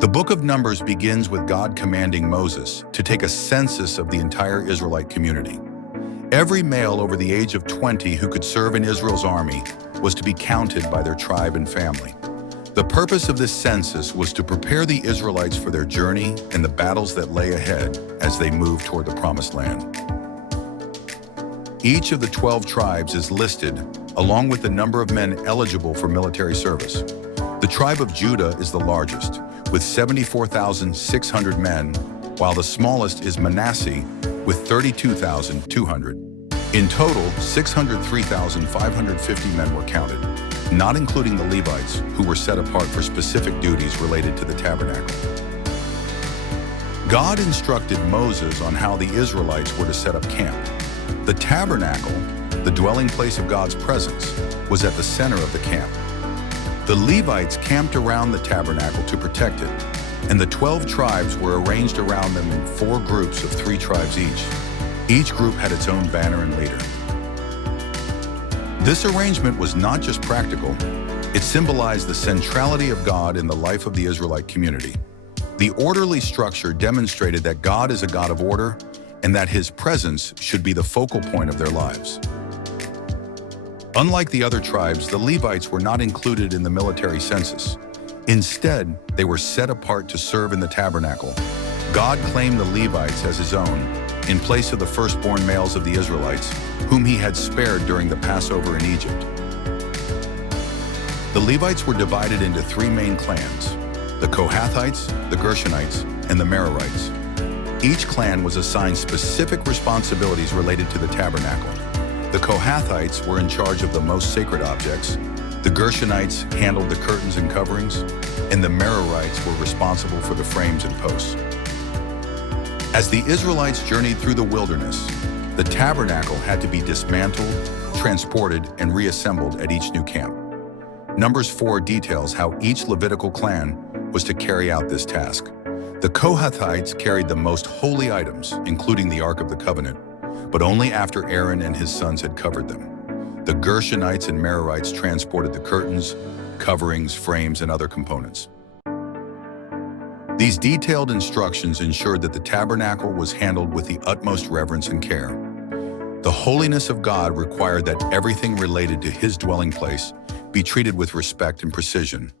The book of Numbers begins with God commanding Moses to take a census of the entire Israelite community. Every male over the age of 20 who could serve in Israel's army was to be counted by their tribe and family. The purpose of this census was to prepare the Israelites for their journey and the battles that lay ahead as they moved toward the Promised Land. Each of the 12 tribes is listed, along with the number of men eligible for military service. The tribe of Judah is the largest, with 74,600 men, while the smallest is Manasseh, with 32,200. In total, 603,550 men were counted, not including the Levites, who were set apart for specific duties related to the tabernacle. God instructed Moses on how the Israelites were to set up camp. The tabernacle, the dwelling place of God's presence, was at the center of the camp. The Levites camped around the tabernacle to protect it, and the 12 tribes were arranged around them in 4 groups of 3 tribes each. Each group had its own banner and leader. This arrangement was not just practical, it symbolized the centrality of God in the life of the Israelite community. The orderly structure demonstrated that God is a God of order and that His presence should be the focal point of their lives. Unlike the other tribes, the Levites were not included in the military census. Instead, they were set apart to serve in the tabernacle. God claimed the Levites as His own, in place of the firstborn males of the Israelites, whom He had spared during the Passover in Egypt. The Levites were divided into 3 main clans: the Kohathites, the Gershonites, and the Merarites. Each clan was assigned specific responsibilities related to the tabernacle. The Kohathites were in charge of the most sacred objects, the Gershonites handled the curtains and coverings, and the Merarites were responsible for the frames and posts. As the Israelites journeyed through the wilderness, the tabernacle had to be dismantled, transported, and reassembled at each new camp. Numbers 4 details how each Levitical clan was to carry out this task. The Kohathites carried the most holy items, including the Ark of the Covenant, but only after Aaron and his sons had covered them. The Gershonites and Merarites transported the curtains, coverings, frames, and other components. These detailed instructions ensured that the tabernacle was handled with the utmost reverence and care. The holiness of God required that everything related to His dwelling place be treated with respect and precision.